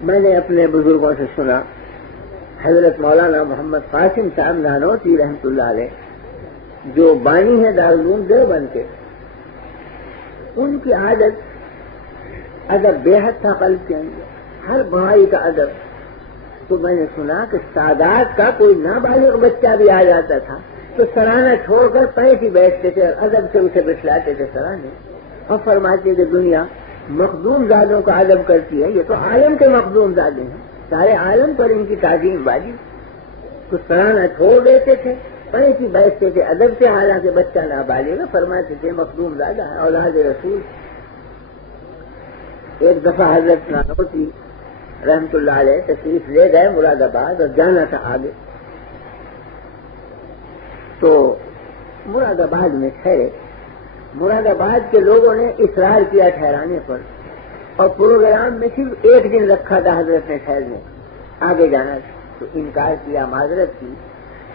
میں نے اپنے بزرگوں سے سنا، حضرت مولانا محمد قاسم صاحب نانوتوی رحمۃ اللہ علیہ جو بانی ہے دارالعلوم دیوبند کے، ان کی عادت ادب بے حد تھا قلب کے اندر، ہر بھائی کا ادب۔ تو میں نے سنا کہ سادات کا کوئی نابالغ بچہ بھی آ جاتا تھا تو سرانا چھوڑ کر پیٹ ہی بیٹھتے تھے اور ادب سے اسے بچلاتے تھے سرانے، اور فرماتے کہ دنیا مخدوم زادوں کا ادب کرتی ہے، یہ تو عالم کے مخدوم زادے ہیں، سارے عالم پر ان کی تعظیم واجب۔ تو سرانا چھوڑ دیتے تھے، پیٹ ہی بیٹھتے تھے ادب سے، حالانکہ بچہ نابالغ، فرماتے تھے مخدوم زادہ ہے، اولاد رسول۔ ایک دفعہ حضرت نانوتوی رحمت اللہ علیہ تشریف لے گئے مراد آباد اور جانا تھا آگے، تو مراد آباد میں ٹھہرے۔ مراد آباد کے لوگوں نے اصرار کیا ٹھہرانے پر، اور پروگرام میں صرف ایک دن رکھا تھا حضرت نے ٹھہرنے، آگے جانا تھا تو انکار کیا، معذرت کی،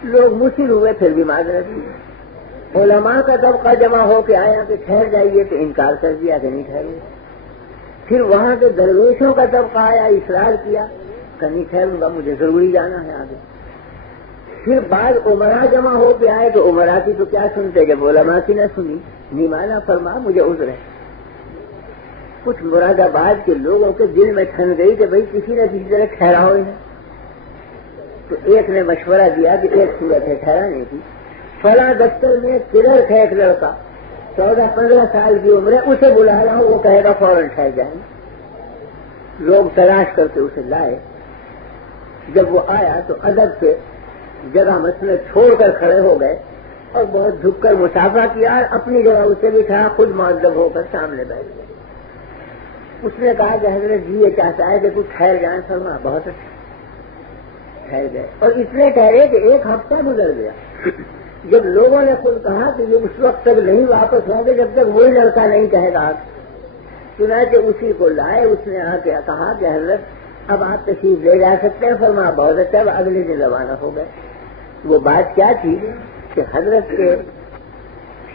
لوگ مشکل ہوئے پھر بھی معذرت کی۔ علماء کا طبقہ جمع ہو کے آیا کہ ٹھہر جائیے تو انکار کر دیا کہ نہیں ٹھہرے۔ پھر وہاں کے درویشوں کا طبقہ آیا، اصرار کیا کہ نہیں ٹھہروں گا، مجھے ضروری جانا ہے آگے۔ پھر بعد عمرا جمع ہو کے آئے تو عمرا کی تو کیا سنتے، جب علماء کی نہ سنی، نیمانا فرما مجھے عذر ہے۔ کچھ مراد آباد کے لوگوں کے دل میں ٹھن گئی کہ بھئی کسی نہ کسی طرح ٹھہراؤ انہیں، تو ایک نے مشورہ دیا کہ ایک صورت ہے ٹھہرانے کی، فلاں دفتر میں کلرک ہے ایک لڑکا 14-15 سال کی عمر ہے، اسے بلا رہا ہوں، وہ کہے گا فوراً ٹھہر جائیں۔ لوگ تلاش کر کے اسے لائے، جب وہ آیا تو ادب سے جگہ مسئلہ چھوڑ کر کھڑے ہو گئے اور بہت جھک کر مسافہ کیا، اپنی جگہ اسے بٹھا، خود معذب ہو کر سامنے بیٹھ گئے۔ اس نے کہا کہ حضرت جی یہ چاہتا ہے کہ کچھ ٹھہر جائیں، فرما بہت اچھا، ٹھہر گئے۔ اور اتنے ٹھہرے کہ ایک ہفتہ گزر گیا۔ جب لوگوں نے خود کہا کہ یہ اس وقت تک نہیں واپس ہوں گے جب تک وہی لڑکا نہیں کہے گا، چنانچہ اسی کو لائے، اس نے آ کے کہا کہ حضرت اب آپ تشریف لے جا سکتے ہیں، فرما بہت اچھا، اگلے دن روانہ ہو گئے۔ وہ بات کیا تھی کہ حضرت کے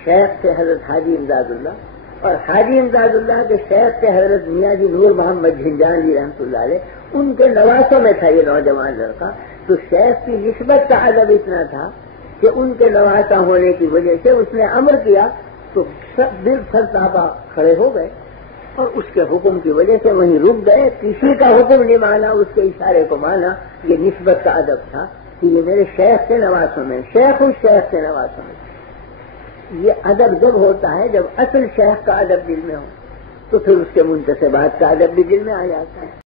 شیخ سے حضرت حاجی امداد اللہ، اور حاجی امداد اللہ کے شیخ سے حضرت میاں جی نور محمد جھنجان جی رحمۃ اللہ علیہ، ان کے نواسوں میں تھا یہ نوجوان لڑکا۔ تو شیخ کی نسبت کا ادب اتنا تھا کہ ان کے نواسا ہونے کی وجہ سے اس نے امر کیا تو سب دل سر تابا کھڑے ہو گئے، اور اس کے حکم کی وجہ سے وہیں رک گئے، کسی کا حکم نہیں مانا، اس کے اشارے کو مانا۔ یہ نسبت کا ادب تھا کہ یہ میرے شیخ کے نواسوں میں، شیخ اس شیخ کے نواسوں میں۔ یہ ادب جب ہوتا ہے جب اصل شیخ کا ادب دل میں ہو، تو پھر اس کے منتسبات کا ادب بھی دل میں آ جاتا ہے۔